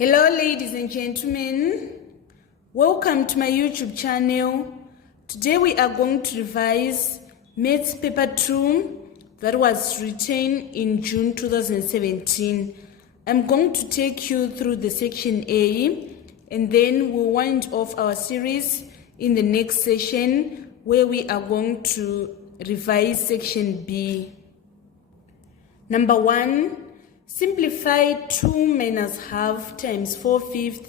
Hello ladies and gentlemen, welcome to my YouTube channel. Today we are going to revise Maths Paper 2 that was written in June 2017. I'm going to take you through the section A and then we'll wind off our series in the next session where we are going to revise section B. Number 1. Simplify 2 minus half times 4/5,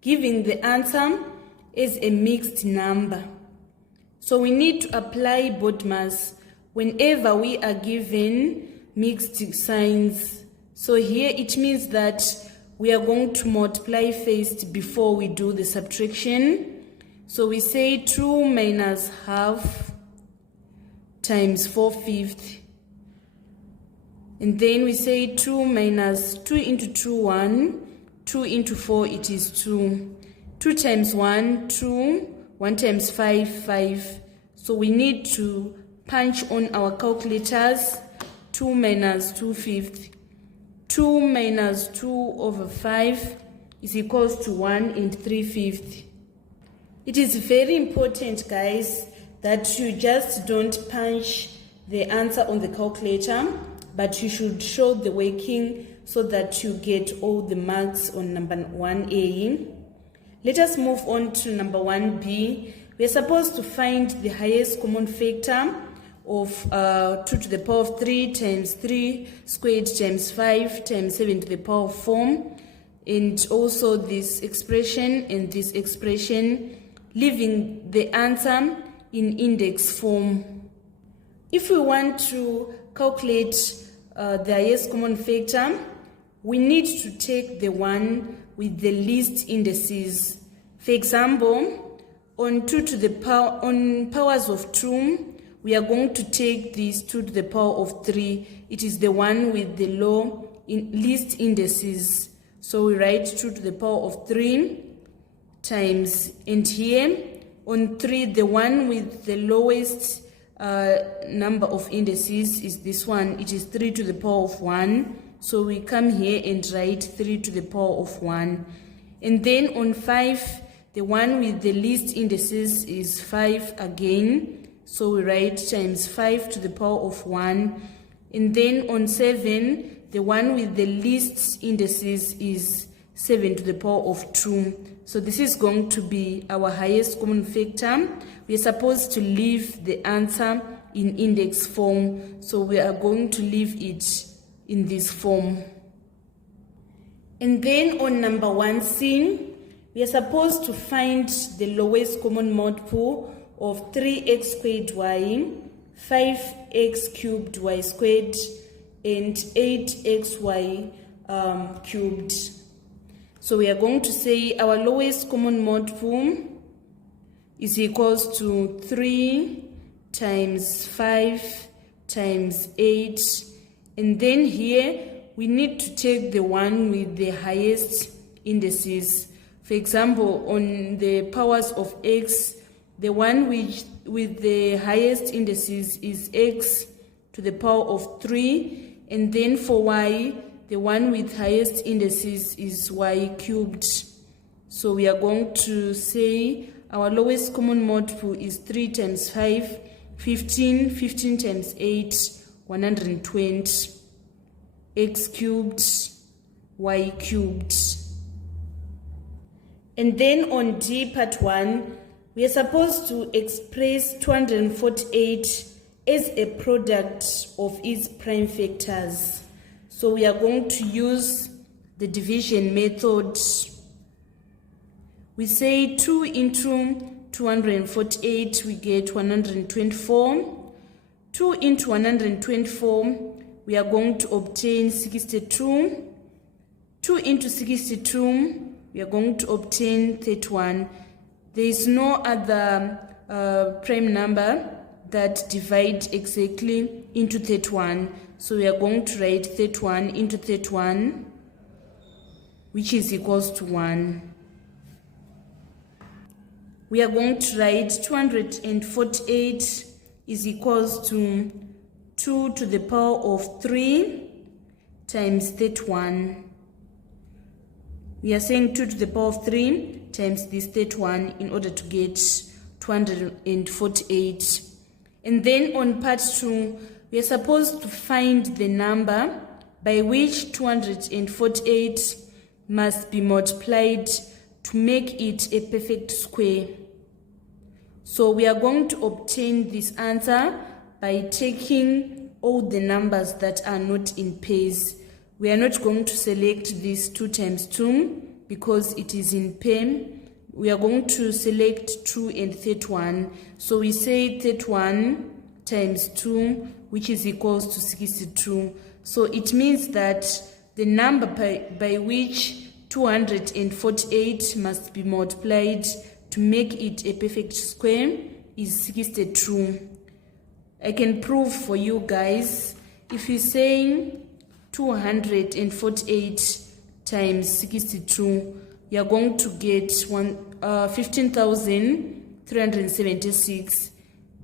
giving the answer as a mixed number. So we need to apply BODMAS whenever we are given mixed signs. So here it means that we are going to multiply first before we do the subtraction. So we say 2 minus half times 4/5. And then we say 2 minus 2 into 2, 1. 2 into 4, it is 2. 2 times 1, 2. 1 times 5, 5. So we need to punch on our calculators. 2 minus 2/5. 2 minus 2 over 5 is equals to 1 and 3/5. It is very important, guys, that you just don't punch the answer on the calculator, but you should show the working so that you get all the marks on number 1A. Let us move on to number 1B. We are supposed to find the highest common factor of 2 to the power of 3 times 3 squared times 5 times 7 to the power of 4, and also this expression and this expression, leaving the answer in index form. If we want to calculate the highest common factor, we need to take the one with the least indices. For example, on powers of 2, we are going to take this 2 to the power of 3. It is the one with the least indices. So we write 2 to the power of 3 times, and here on 3, the one with the lowest number of indices is this one. It is 3 to the power of 1. So we come here and write 3 to the power of 1. And then on 5, the one with the least indices is 5 again. So we write times 5 to the power of 1. And then on 7, the one with the least indices is 7 to the power of 2. So this is going to be our highest common factor. We are supposed to leave the answer in index form. So we are going to leave it in this form. And then on number 1C, we are supposed to find the lowest common multiple of 3x squared y, 5x cubed y squared, and 8xy cubed. So we are going to say our lowest common multiple is equals to 3 times 5 times 8. And then here we need to take the one with the highest indices. For example, on the powers of x, the one with the highest indices is x to the power of 3. And then for y, the one with highest indices is y cubed. So we are going to say our lowest common multiple is 3 times 5, 15, 15 times 8, 120, x cubed, y cubed. And then on D part 1, we are supposed to express 248 as a product of its prime factors. So we are going to use the division method. We say 2 into 248, we get 124. 2 into 124, we are going to obtain 62. 2 into 62, we are going to obtain 31. There is no other prime number that divides exactly into 31. So we are going to write 31 into 31, which is equals to 1. We are going to write 248 is equals to 2 to the power of 3 times 31. We are saying 2 to the power of 3 times this 31 in order to get 248. And then on part 2, we are supposed to find the number by which 248 must be multiplied to make it a perfect square. So we are going to obtain this answer by taking all the numbers that are not in pairs. We are not going to select this 2 times 2 because it is in pair. We are going to select 2 and 31. So we say 31 times 2, which is equals to 62. So it means that the number by which 248 must be multiplied to make it a perfect square is 62. I can prove for you guys. If you say 248 times 62, you are going to get 15,376.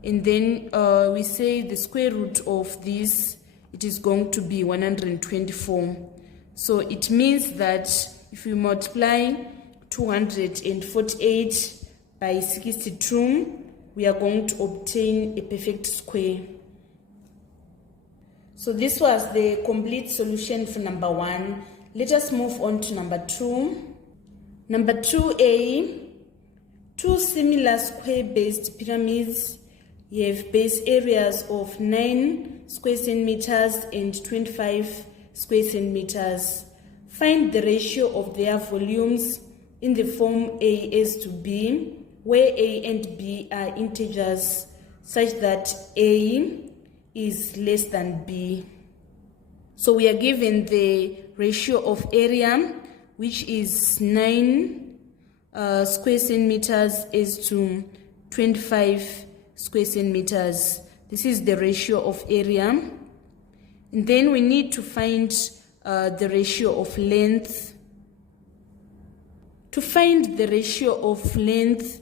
And then we say the square root of this, it is going to be 124. So it means that if we multiply 248 by 62, we are going to obtain a perfect square. So this was the complete solution for number 1. Let us move on to number 2. Number 2a, two similar square-based pyramids have base areas of 9 square centimeters and 25 square centimeters. Find the ratio of their volumes in the form A is to B, where A and B are integers such that A is less than B. So we are given the ratio of area, which is 9 square centimeters is to 25 square centimeters. This is the ratio of area. And then we need to find the ratio of length. To find the ratio of length,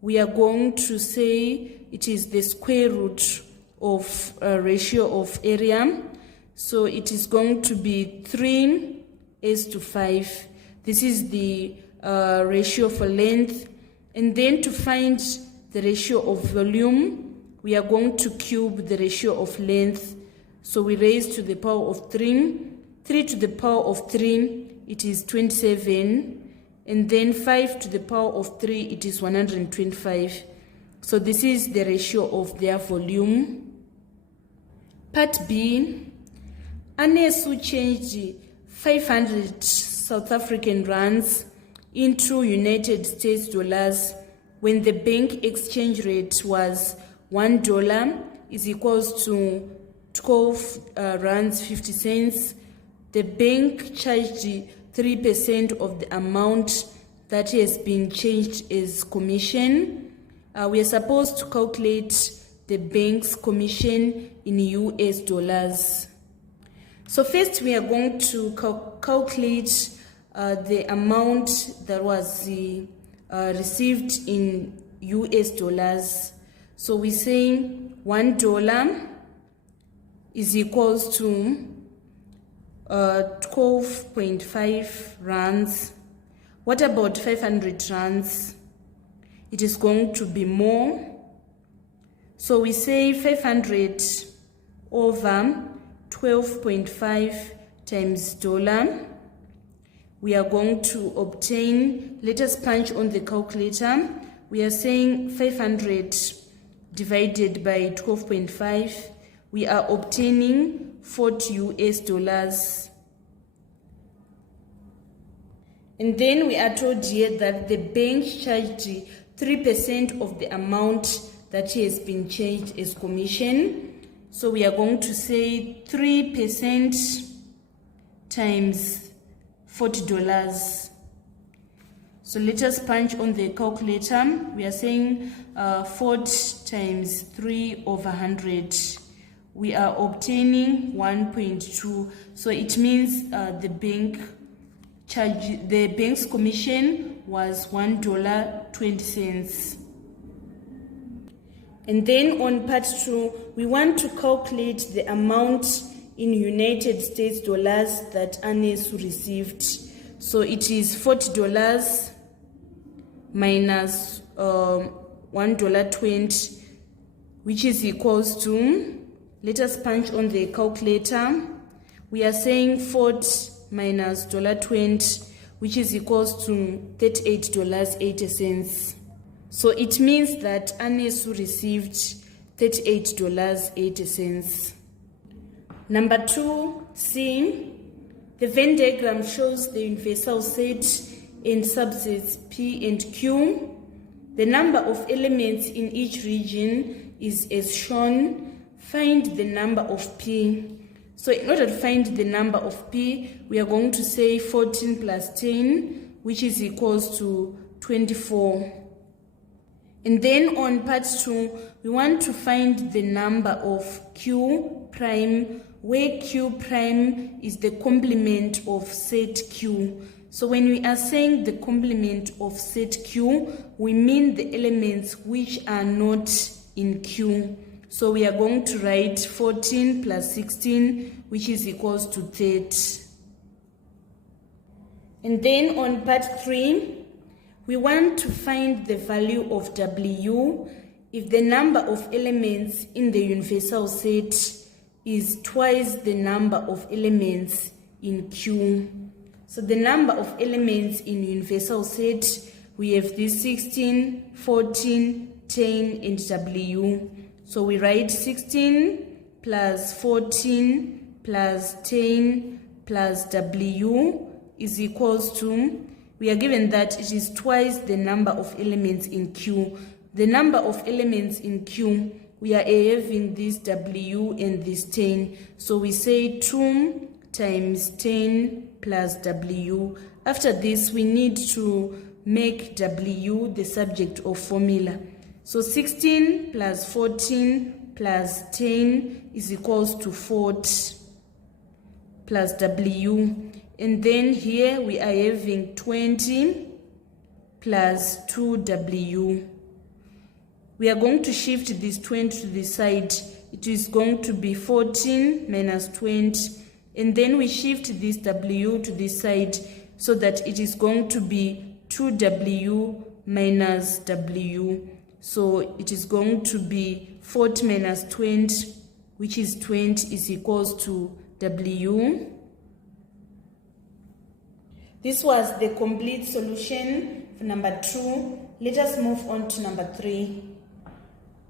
we are going to say it is the square root of ratio of area. So it is going to be 3 is to 5. This is the ratio for length. And then to find the ratio of volume, we are going to cube the ratio of length. So we raise to the power of 3. 3 to the power of 3, it is 27. And then 5 to the power of 3, it is 125. So this is the ratio of their volume. Part B, Anesu changed 500 South African rands into United States dollars when the bank exchange rate was $1 is equals to 12 rands 50 cents. The bank charged 3% of the amount that has been changed as commission. We are supposed to calculate the bank's commission in US dollars. So first we are going to calculate the amount that was received in US dollars. So we say $1 is equals to 12.5 rands. What about 500 rands? It is going to be more. So we say 500 over 12.5 times dollar. We are going to obtain, let us punch on the calculator. We are saying 500 divided by 12.5. We are obtaining 40 US dollars. And then we are told here that the bank charged 3% of the amount that has been changed as commission. So we are going to say 3% times $40. So let us punch on the calculator. We are saying 40 times 3 over 100. We are obtaining 1.2. So it means the bank's commission was $1.20. And then on part 2, we want to calculate the amount in United States dollars that Anesu received. So it is $40 minus $1.20, which is equals to, let us punch on the calculator. We are saying 40 minus $20, which is equals to $38.80. So it means that Anesu received $38.80. Number 2C, the Venn diagram shows the universal set and subsets P and Q. The number of elements in each region is as shown. Find the number of P. So in order to find the number of P, we are going to say 14 plus 10, which is equals to 24. And then on part 2, we want to find the number of Q prime, where Q prime is the complement of set Q. So when we are saying the complement of set Q, we mean the elements which are not in Q. So we are going to write 14 plus 16, which is equals to 30. And then on part 3, we want to find the value of W if the number of elements in the universal set is twice the number of elements in Q. So the number of elements in universal set, we have this 16, 14, 10, and W. So we write 16 plus 14 plus 10 plus W is equals to, we are given that it is twice the number of elements in Q. The number of elements in Q, we are having this W and this 10. So we say 2 times 10 plus W. After this, we need to make W the subject of formula. So 16 plus 14 plus 10 is equals to 40 plus W. And then here we are having 20 plus 2W. We are going to shift this 20 to the side. It is going to be 14 minus 20. And then we shift this W to the side so that it is going to be 2W minus W. So it is going to be 40 minus 20, which is 20, is equals to W. This was the complete solution for number 2. Let us move on to number 3.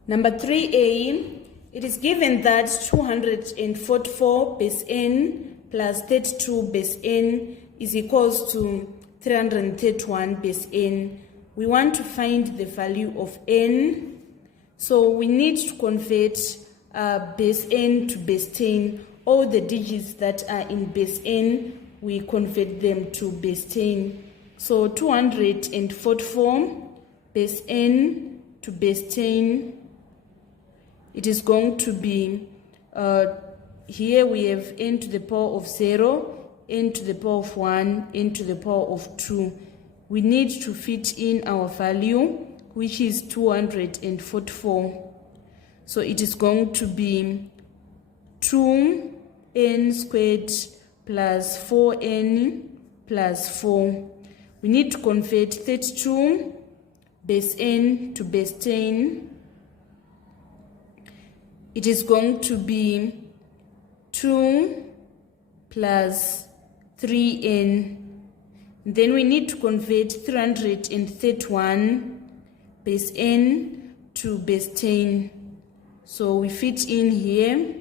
Number 3A, it is given that 244 base n plus 32 base n is equals to 331 base n. We want to find the value of n. So we need to convert base n to base 10. All the digits that are in base n, we convert them to base 10. So 244 base n to base 10, it is going to be, here we have n to the power of 0, n to the power of 1, n to the power of 2. We need to fit in our value, which is 244. So it is going to be 2n squared plus 4n plus 4. We need to convert 32 base n to base 10. It is going to be 2 plus 3n. Then we need to convert 331 base n to base 10. So we fit in here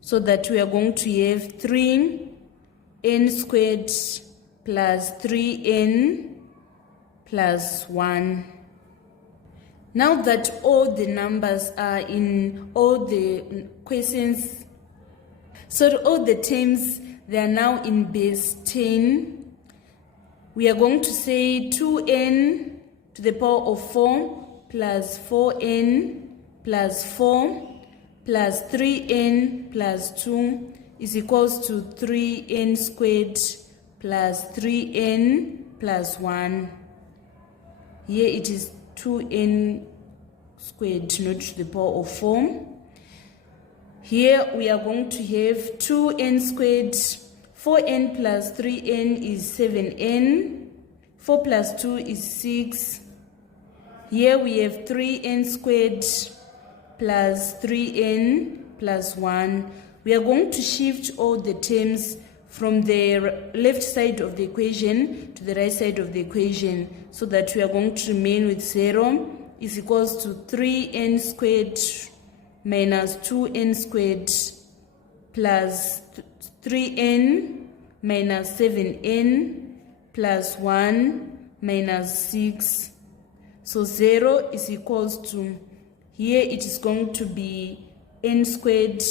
so that we are going to have 3n squared plus 3n plus 1. Now that all the numbers are in all the questions, so all the terms, they are now in base 10. We are going to say 2n to the power of 4 plus 4n plus 4 plus 3n plus 2 is equals to 3n squared plus 3n plus 1. Here it is 2n squared, not to the power of 4. Here we are going to have 2n squared 4n plus 3n is 7n. 4 plus 2 is 6. Here we have 3n squared plus 3n plus 1. We are going to shift all the terms from the left side of the equation to the right side of the equation, so that we are going to remain with 0 is equals to 3n squared minus 2n squared plus 3n minus 7n plus 1 minus 6. So 0 is equals to, here it is going to be n squared,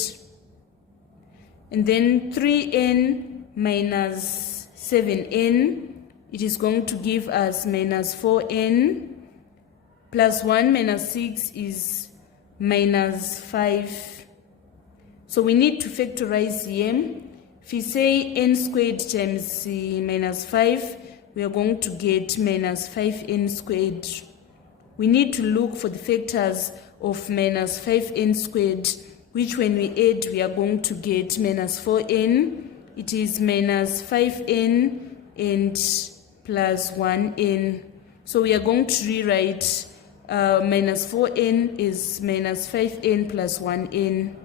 and then 3n minus 7n, it is going to give us minus 4n, plus 1 minus 6 is minus 5. So we need to factorize here. If we say n squared times minus 5, we are going to get minus 5n squared. We need to look for the factors of minus 5n squared, which when we add, we are going to get minus 4n. It is minus 5n and plus 1n. So we are going to rewrite minus 4n is minus 5n plus 1n.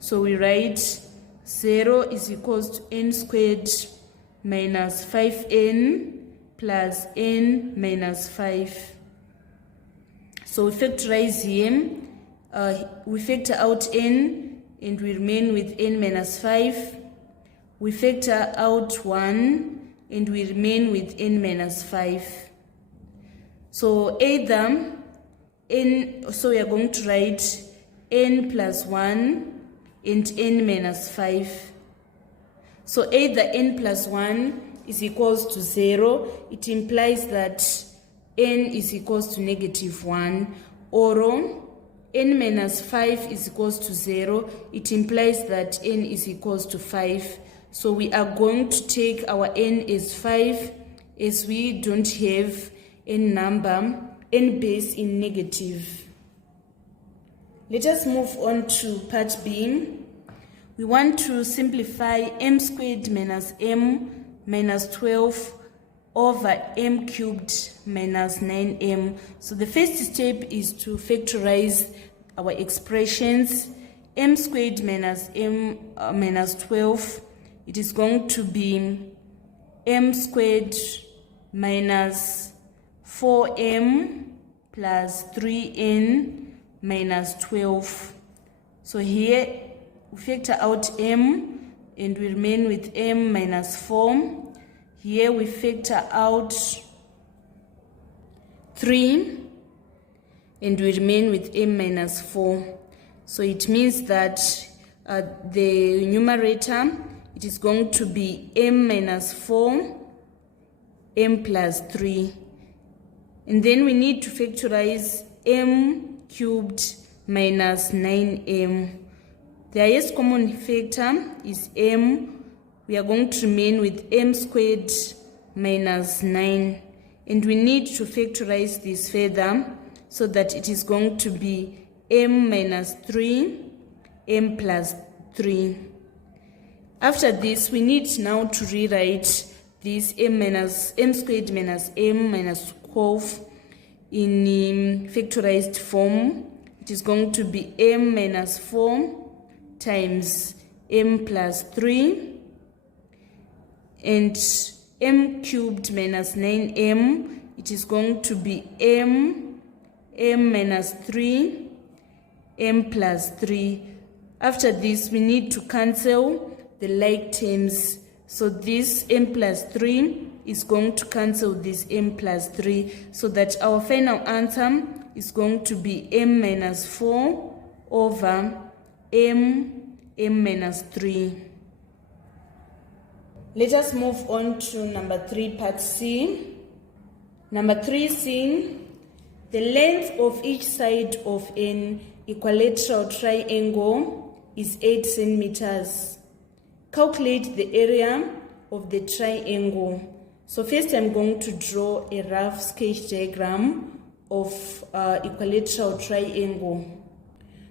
So we write 0 is equals to n squared minus 5n plus n minus 5. So we factorize here. We factor out n and we remain with n minus 5. We factor out 1 and we remain with n minus 5. So either n, so we are going to write n plus 1 and n minus 5. So either n plus 1 is equals to 0, it implies that n is equals to negative 1, or n minus 5 is equals to 0, it implies that n is equals to 5. So we are going to take our n as 5, as we don't have n number, n base in negative. Let us move on to part B. We want to simplify m squared minus m minus 12 over m cubed minus 9m. So the first step is to factorize our expressions. M squared minus m minus 12, it is going to be m squared minus 4m plus 3n minus 12. So here we factor out m and we remain with m minus 4. Here we factor out 3 and we remain with m minus 4. So it means that the numerator, it is going to be m minus 4, m plus 3. And then we need to factorize m cubed minus 9m. The highest common factor is m. We are going to remain with m squared minus 9. And we need to factorize this further so that it is going to be m minus 3, m plus 3. After this, we need now to rewrite this m squared minus m minus 12 in factorized form. It is going to be m minus 4 times m plus 3, and m cubed minus 9m, it is going to be m minus 3, m plus 3. After this, we need to cancel the like terms. So this m plus 3 is going to cancel this m plus 3, so that our final answer is going to be m minus 4 over m minus 3. Let us move on to number 3, part C. Number 3C, the length of each side of an equilateral triangle is 8 centimeters. Calculate the area of the triangle. So first I'm going to draw a rough sketch diagram of equilateral triangle.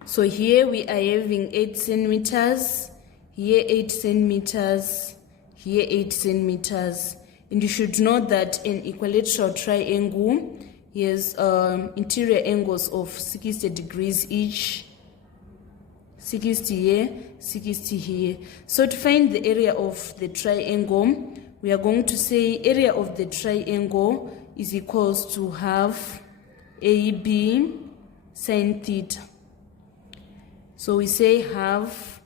So here we are having 8 centimeters, here 8 centimeters, here 8 centimeters. And you should know that an equilateral triangle has interior angles of 60 degrees each. 60 here, 60 here. So to find the area of the triangle, we are going to say area of the triangle is equals to half AB sine theta. So we say half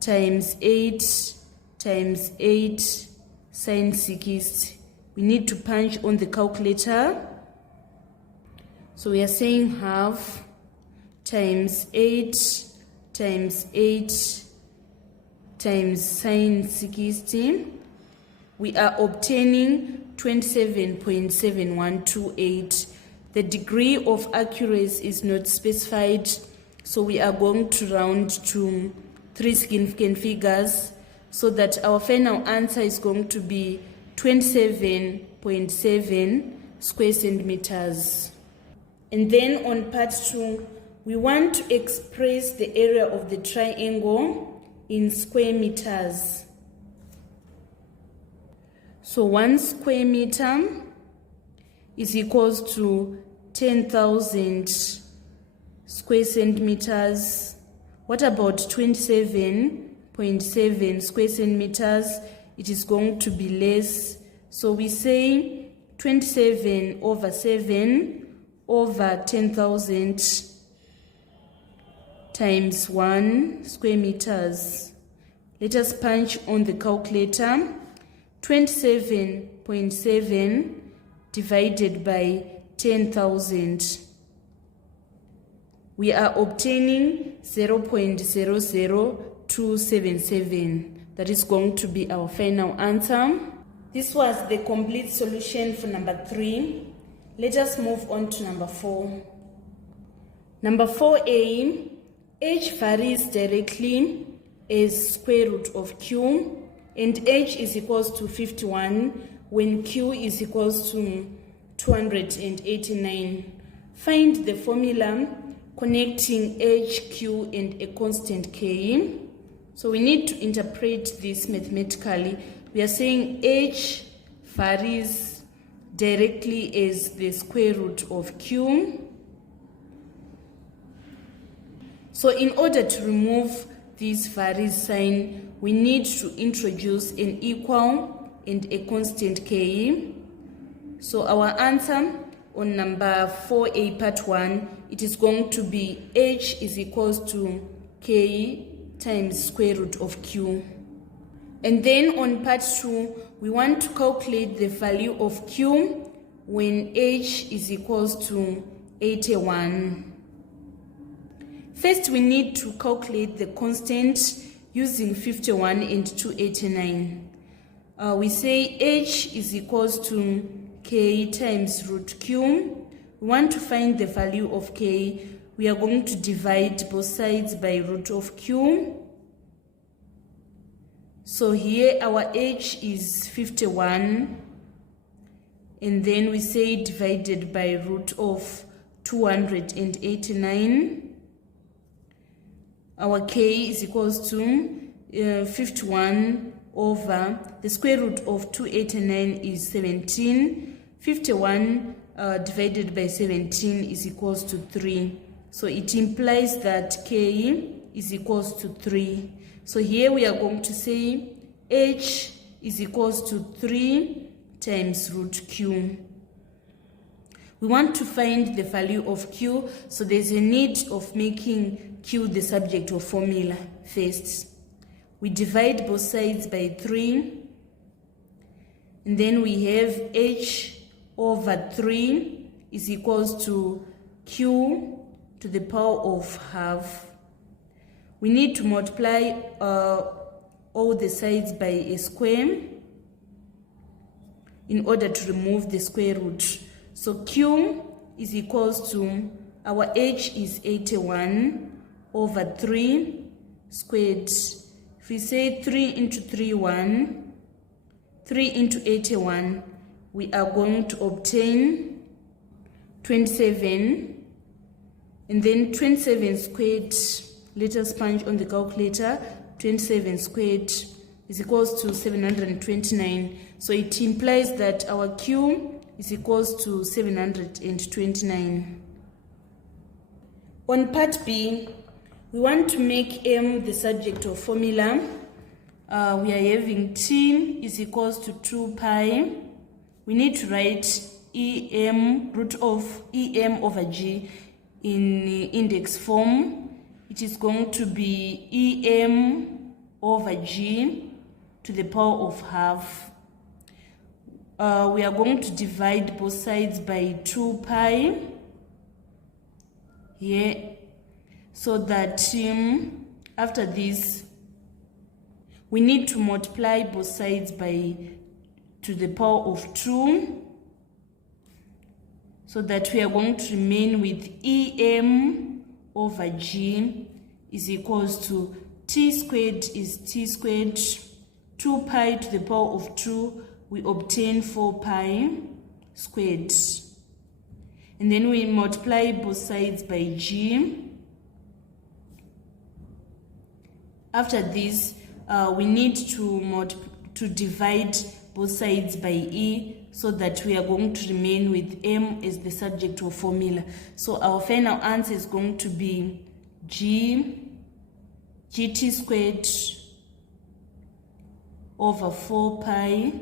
times 8 times 8 sine 60. We need to punch on the calculator. So we are saying half times 8 times 8 times sine 60. We are obtaining 27.7128. The degree of accuracy is not specified, so we are going to round to 3 significant figures, so that our final answer is going to be 27.7 square centimeters. And then on part 2, we want to express the area of the triangle in square meters. So 1 square meter is equals to 10,000 square centimeters. What about 27.7 square centimeters? It is going to be less. So we say 27 over 7 over 10,000 times 1 square meters. Let us punch on the calculator. 27.7 divided by 10,000. We are obtaining 0.00277. That is going to be our final answer. This was the complete solution for number 3. Let us move on to number 4. Number 4a, h varies directly as square root of q, and h is equals to 51 when q is equals to 289. Find the formula connecting h, q, and a constant k. So we need to interpret this mathematically. We are saying h varies directly as the square root of q. So in order to remove this varies sign, we need to introduce an equal and a constant k. So our answer on number 4a part 1, it is going to be h is equals to k times square root of q. And then on part 2, we want to calculate the value of q when h is equals to 81. First, we need to calculate the constant using 51 and 289. We say h is equals to k times root q. We want to find the value of k. We are going to divide both sides by root of q. So here our h is 51, and then we say divided by root of 289. Our k is equals to 51 over the square root of 289 is 17. 51 divided by 17 is equals to 3. So it implies that k is equals to 3. So here we are going to say h is equals to 3 times root q. We want to find the value of q, so there's a need of making q the subject of formula first. We divide both sides by 3, and then we have h over 3 is equals to q to the power of half. We need to multiply all the sides by a square in order to remove the square root. So q is equals to, our h is 81 over 3 squared. If we say 3 into 3, 1, 3 into 81, we are going to obtain 27, and then 27 squared, let us punch on the calculator, 27 squared is equals to 729. So it implies that our Q is equals to 729. On part B, we want to make M the subject of formula. We are having T is equals to 2 pi. We need to write EM, root of EM over G in index form. It is going to be EM over G to the power of half. We are going to divide both sides by 2 pi here, so that after this we need to multiply both sides by to the power of 2, so that we are going to remain with EM over G is equals to T squared is T squared, 2 pi to the power of 2, we obtain 4 pi squared. And then we multiply both sides by G. After this, we need to divide both sides by E, so that we are going to remain with M as the subject of formula. So our final answer is going to be GT squared over 4 pi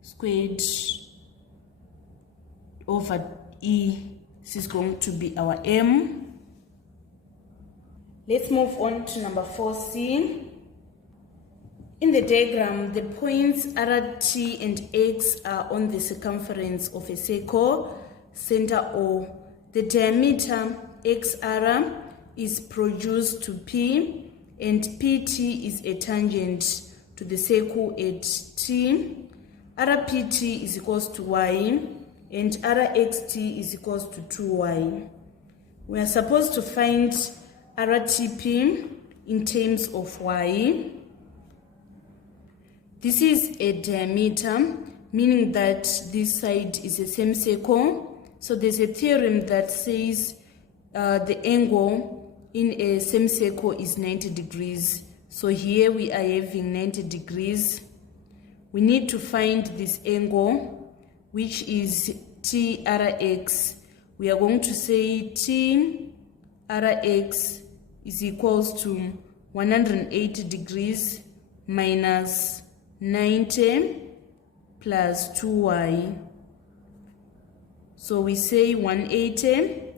squared over E. This is going to be our M. Let's move on to number 4C. In the diagram, the points R, T, and X are on the circumference of a circle, center O. The diameter XR is produced to P, and PT is a tangent to the circle at T. RPT is equals to Y, and RXT is equals to 2Y. We are supposed to find RTP in terms of Y. This is a diameter, meaning that this side is a semicircle. So there's a theorem that says the angle in a semicircle is 90 degrees. So here we are having 90 degrees. We need to find this angle, which is TRX. We are going to say TRX is equals to 180 degrees minus 90 plus 2y. So we say 180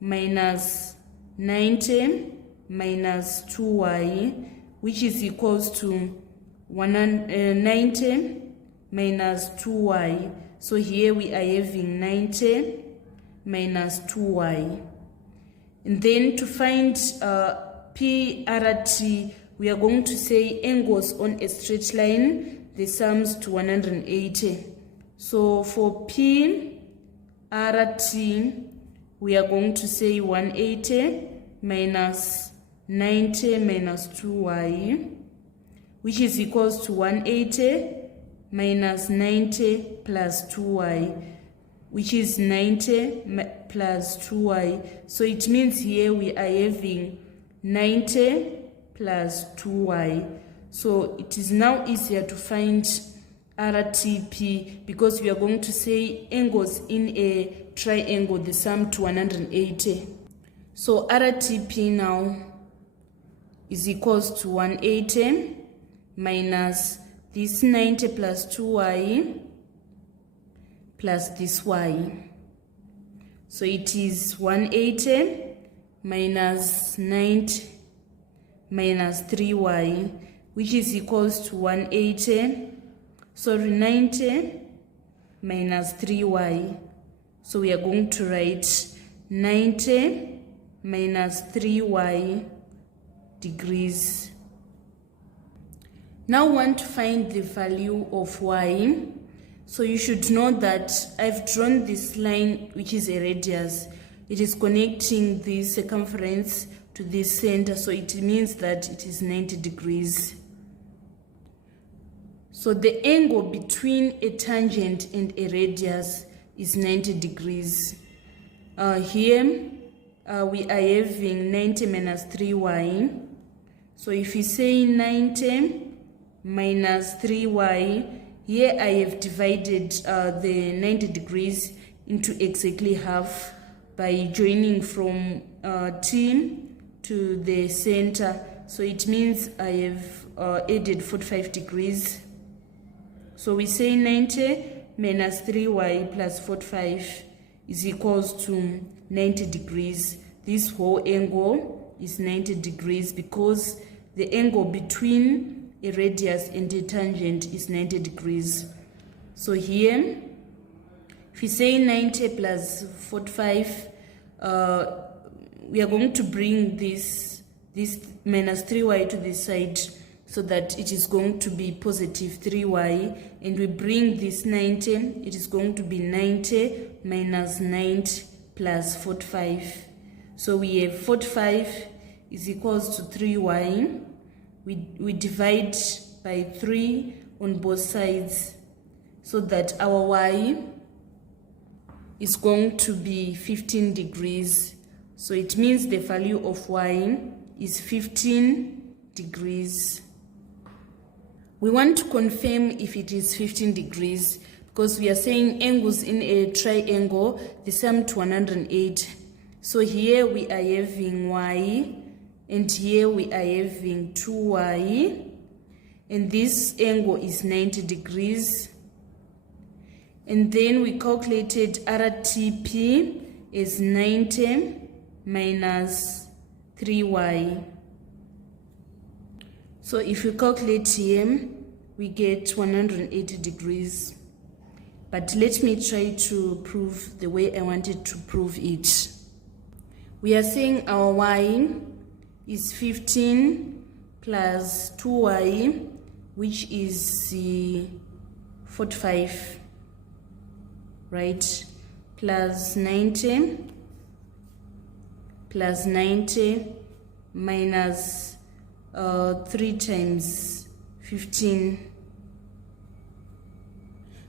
minus 90 minus 2y, which is equals to 90 minus 2y. So here we are having 90 minus 2y. And then to find PRT, we are going to say angles on a straight line, the sums to 180. So for PRT, we are going to say 180 minus 90 minus 2y, which is equals to 180 minus 90 plus 2y, which is 90 plus 2y. So it means here we are having 90 plus 2y. So it is now easier to find RTP because we are going to say angles in a triangle, the sum to 180. So RTP now is equals to 180 minus this 90 plus 2y plus this y. So it is 180 minus 90 minus 3y, which is equals to 90 minus 3y. So we are going to write 90 minus 3y degrees. Now we want to find the value of y. So you should know that I've drawn this line, which is a radius. It is connecting the circumference to this center, so it means that it is 90 degrees. So the angle between a tangent and a radius is 90 degrees. Here we are having 90 minus 3y. So if you say 90 minus 3y. Here I have divided the 90 degrees into exactly half by joining from T to the center. So it means I have added 45 degrees. So we say 90 minus 3y plus 45 is equals to 90 degrees. This whole angle is 90 degrees because the angle between a radius and a tangent is 90 degrees. So here, if we say 90 plus 45, we are going to bring this minus 3y to this side so that it is going to be positive 3y, and we bring this 90, it is going to be 90 minus 90 plus 45. So we have 45 is equals to 3y. We divide by 3 on both sides so that our y is going to be 15 degrees. So it means the value of y is 15 degrees. We want to confirm if it is 15 degrees because we are saying angles in a triangle, they sum to 108. So here we are having y, and here we are having 2y, and this angle is 90 degrees. And then we calculated RTP is 90 minus 3y. So if we calculate here, we get 180 degrees. But let me try to prove the way I wanted to prove it. We are saying our y is 15 plus 2y, which is 45, right? Plus 90 minus 3 times 15.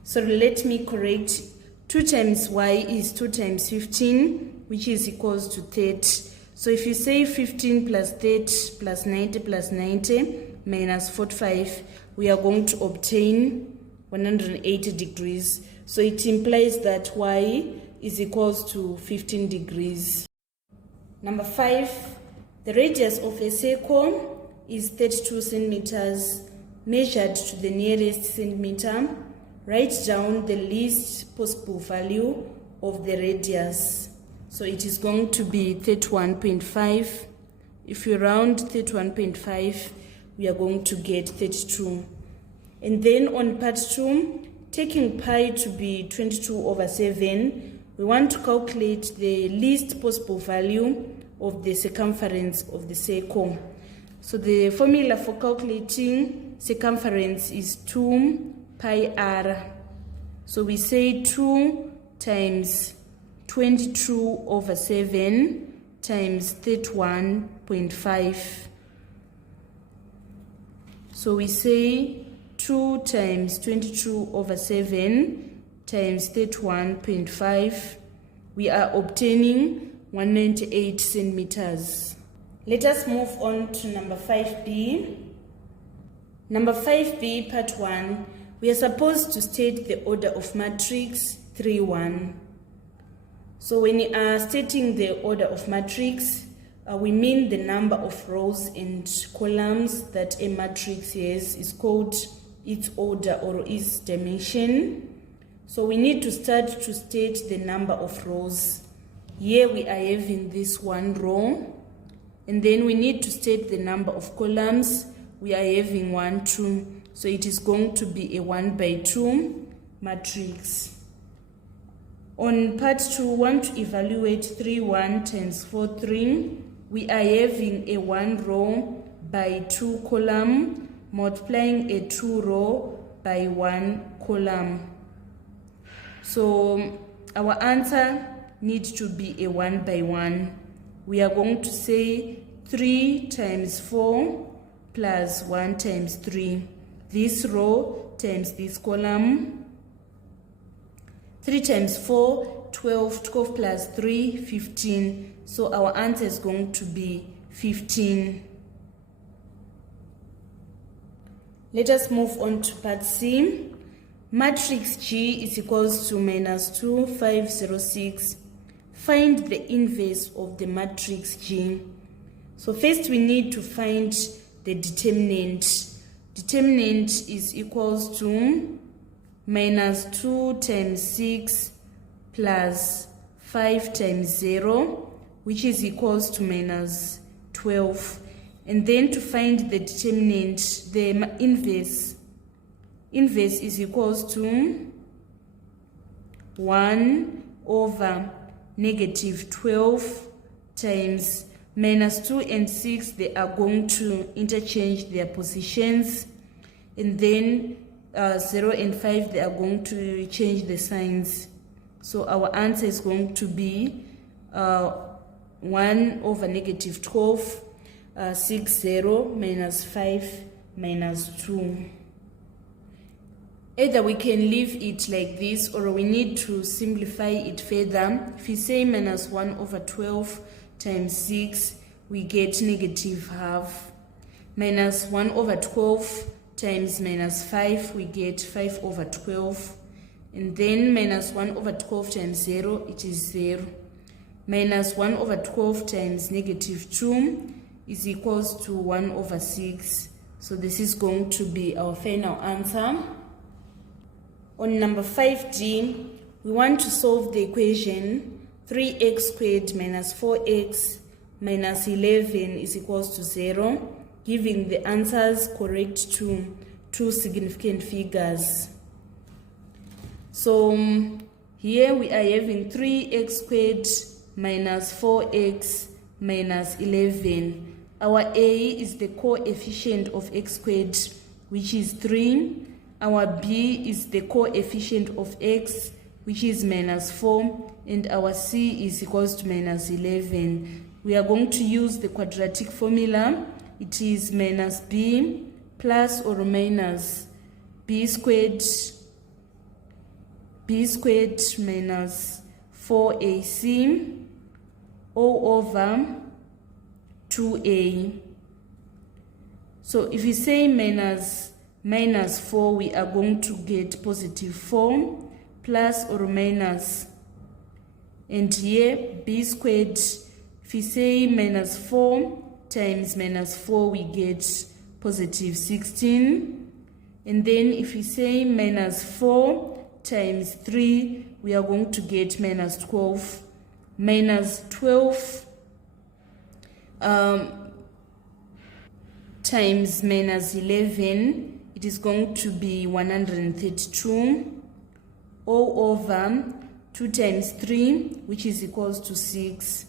So let me correct. 2 times y is 2 times 15, which is equals to 30. So if you say 15 plus 30 plus 90 minus 45, we are going to obtain 180 degrees. So it implies that y is equals to 15 degrees. Number 5, the radius of a circle is 32 centimeters. Measured to the nearest centimeter, write down the least possible value of the radius. So it is going to be 31.5. If we round 31.5, we are going to get 32. And then on part 2, taking pi to be 22 over 7, we want to calculate the least possible value of the circumference of the circle. So the formula for calculating circumference is 2 pi r. So we say 2 times 22 over 7 times 31.5. So we say 2 times 22 over 7 times 31.5. We are obtaining 198 centimeters. Let us move on to number 5b. Number 5b, part 1, we are supposed to state the order of matrix 3, 1. So when you are stating the order of matrix, we mean the number of rows and columns that a matrix has is called its order or its dimension. So we need to start to state the number of rows. Here we are having this 1 row. And then we need to state the number of columns. We are having 1, 2. So it is going to be a 1 by 2 matrix. On part 2, we want to evaluate 3, 1 times 4, 3. We are having a 1 row by 2 column, multiplying a 2 row by 1 column. So our answer needs to be a 1 by 1. We are going to say 3 times 4 plus 1 times 3. This row times this column. 3 times 4, 12. 12 plus 3, 15. So our answer is going to be 15. Let us move on to part C. Matrix G is equals to minus 2, 5, 0, 6. Find the inverse of the matrix G. So first we need to find the determinant. Determinant is equals to minus 2 times 6 plus 5 times 0, which is equals to minus 12. And then to find the determinant, the inverse is equals to 1 over negative 12 times minus 2 and 6. They are going to interchange their positions. And then 0 and 5, they are going to change the signs. So our answer is going to be 1 over negative 12, 6, 0, minus 5, minus 2. Either we can leave it like this, or we need to simplify it further. If we say minus 1 over 12 times 6, we get negative half. Minus 1 over 12 times minus 5, we get 5 over 12. And then minus 1 over 12 times 0, it is 0. Minus 1 over 12 times negative 2 is equals to 1 over 6. So this is going to be our final answer. On number 5D, we want to solve the equation 3x squared minus 4x minus 11 is equals to 0, giving the answers correct to two significant figures. So here we are having 3x squared minus 4x minus 11. Our A is the coefficient of x squared, which is 3. Our B is the coefficient of x, which is minus 4. And our C is equals to minus 11. We are going to use the quadratic formula. It is minus b plus or minus b squared minus 4ac all over 2a. So if we say minus 4, we are going to get positive 4 plus or minus, and here b squared, if we say minus 4 times minus 4, we get positive 16. And then if we say minus 4 times 3, we are going to get minus 12. Minus 12 times minus 11, it is going to be 132 all over 2 times 3, which is equals to 6.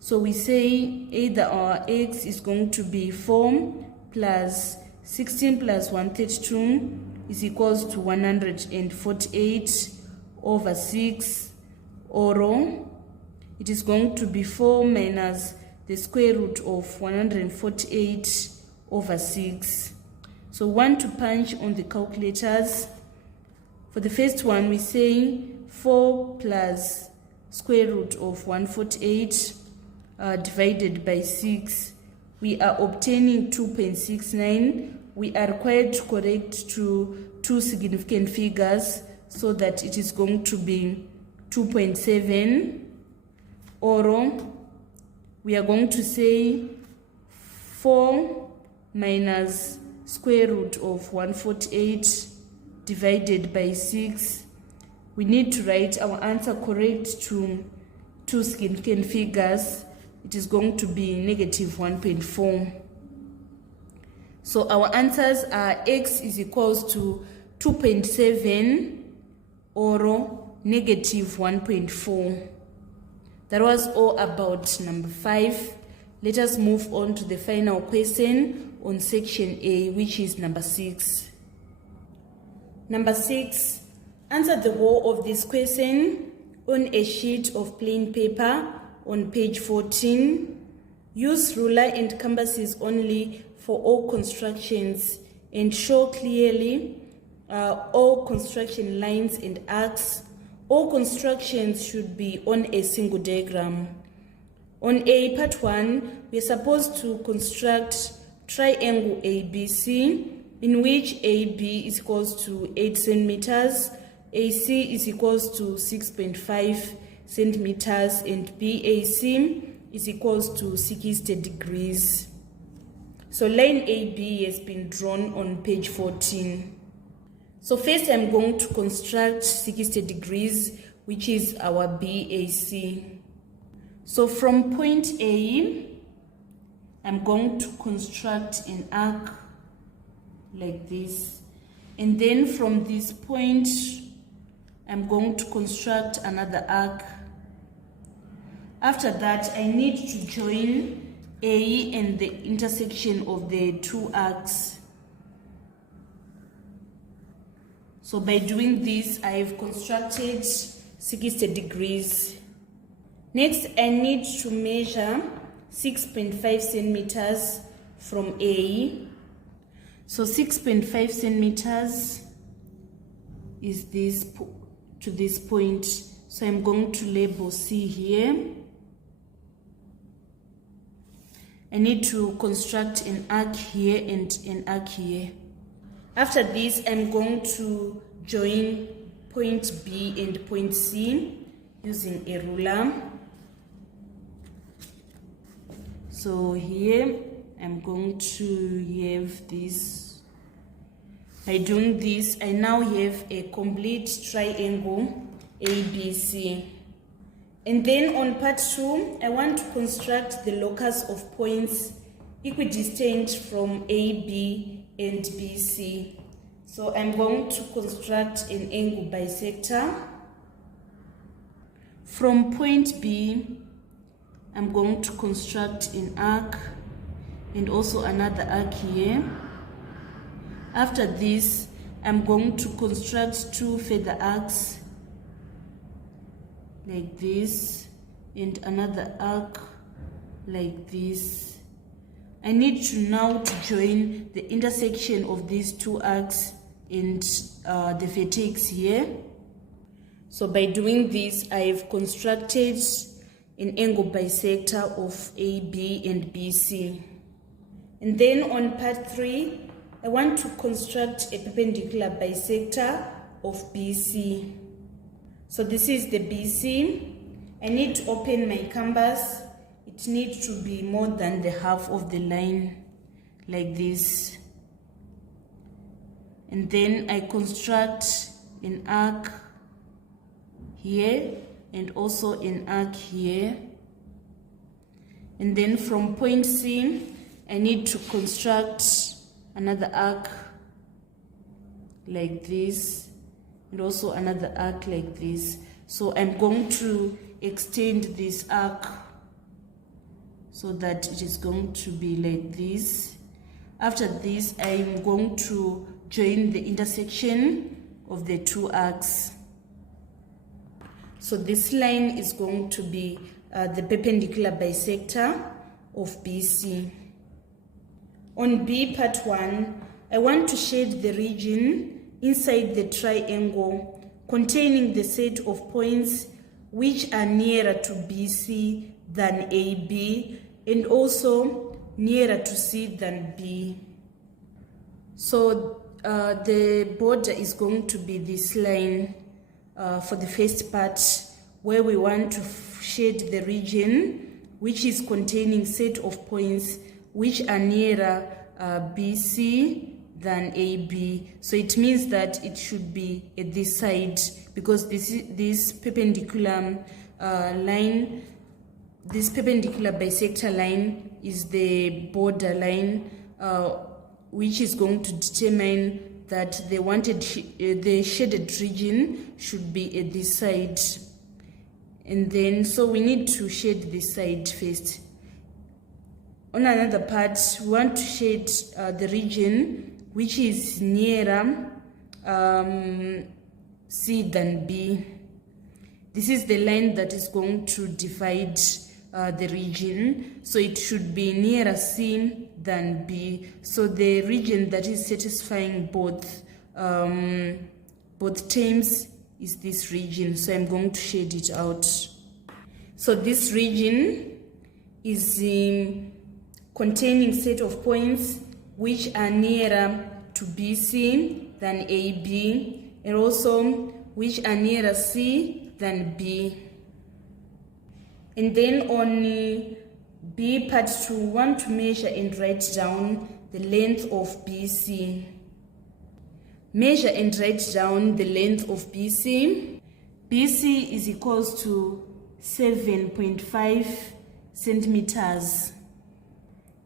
So we say either our x is going to be 4 plus 16 plus 132 is equals to 148 over 6, or it is going to be 4 minus the square root of 148 over 6. So want to punch on the calculators. For the first one, we say 4 plus square root of 148 divided by 6. We are obtaining 2.69. We are required to correct to two significant figures, so that it is going to be 2.7, or we are going to say 4 minus square root of 148 divided by 6. We need to write our answer correct to two significant figures. It is going to be negative 1.4. So our answers are x is equals to 2.7 or negative 1.4. That was all about number 5. Let us move on to the final question on section A, which is number 6. Number 6, answer the whole of this question on a sheet of plain paper on page 14. Use ruler and compasses only for all constructions, and show clearly all construction lines and arcs. All constructions should be on a single diagram. On part 1, we are supposed to construct triangle ABC in which AB is equals to 8 centimeters, AC is equals to 6.5 centimeters, and BAC is equals to 60 degrees. So line AB has been drawn on page 14. So first I'm going to construct 60 degrees, which is our BAC. So from point A, I'm going to construct an arc like this. And then from this point, I'm going to construct another arc. After that, I need to join A and the intersection of the two arcs. So by doing this, I have constructed 60 degrees. Next, I need to measure 6.5 centimeters from A. So 6.5 centimeters is this to this point. So I'm going to label C here. I need to construct an arc here and an arc here. After this, I'm going to join point B and point C using a ruler. So here I'm going to have this. By doing this, I now have a complete triangle ABC. And then on part 2, I want to construct the locus of points equidistant from AB and BC. So I'm going to construct an angle bisector. From point B, I'm going to construct an arc and also another arc here. After this, I'm going to construct two further arcs like this and another arc like this. I need to now to join the intersection of these two arcs and the vertex here. So by doing this, I have constructed an angle bisector of AB and BC. And then on part 3, I want to construct a perpendicular bisector of BC. So this is the BC. I need to open my canvas. It needs to be more than the half of the line, like this. And then I construct an arc here and also an arc here. And then from point C, I need to construct another arc like this and also another arc like this. So I'm going to extend this arc so that it is going to be like this. After this, I'm going to join the intersection of the two arcs. So this line is going to be the perpendicular bisector of BC. On B part 1, I want to shade the region inside the triangle containing the set of points which are nearer to BC than AB and also nearer to C than B. So the border is going to be this line for the first part, where we want to shade the region which is containing set of points which are nearer BC than AB. So it means that it should be at this side, because this perpendicular line, this perpendicular bisector line is the border line which is going to determine that the shaded region should be at this side. And then so we need to shade this side first. On another part, we want to shade the region which is nearer C than B. This is the line that is going to divide the region, so it should be nearer C than B. So the region that is satisfying both terms is this region. So I'm going to shade it out. So this region is containing set of points which are nearer to BC than AB, and also which are nearer C than B. And then on B part 2, we want to measure and write down the length of BC. Measure and write down the length of BC. BC is equals to 7.5 centimeters.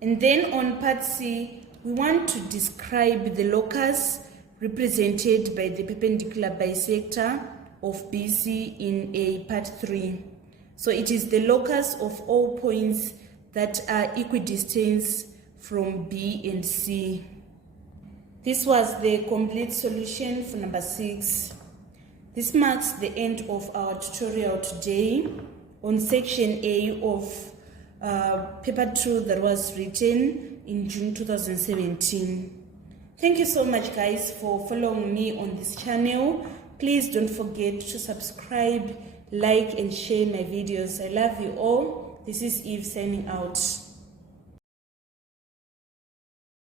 And then on part C, we want to describe the locus represented by the perpendicular bisector of BC in a part 3. So it is the locus of all points that are equidistant from B and C. This was the complete solution for number 6. This marks the end of our tutorial today on section A of paper 2 that was written in June 2017. Thank you so much, guys, for following me on this channel. Please don't forget to subscribe, like, and share my videos. I love you all. This is Eve signing out.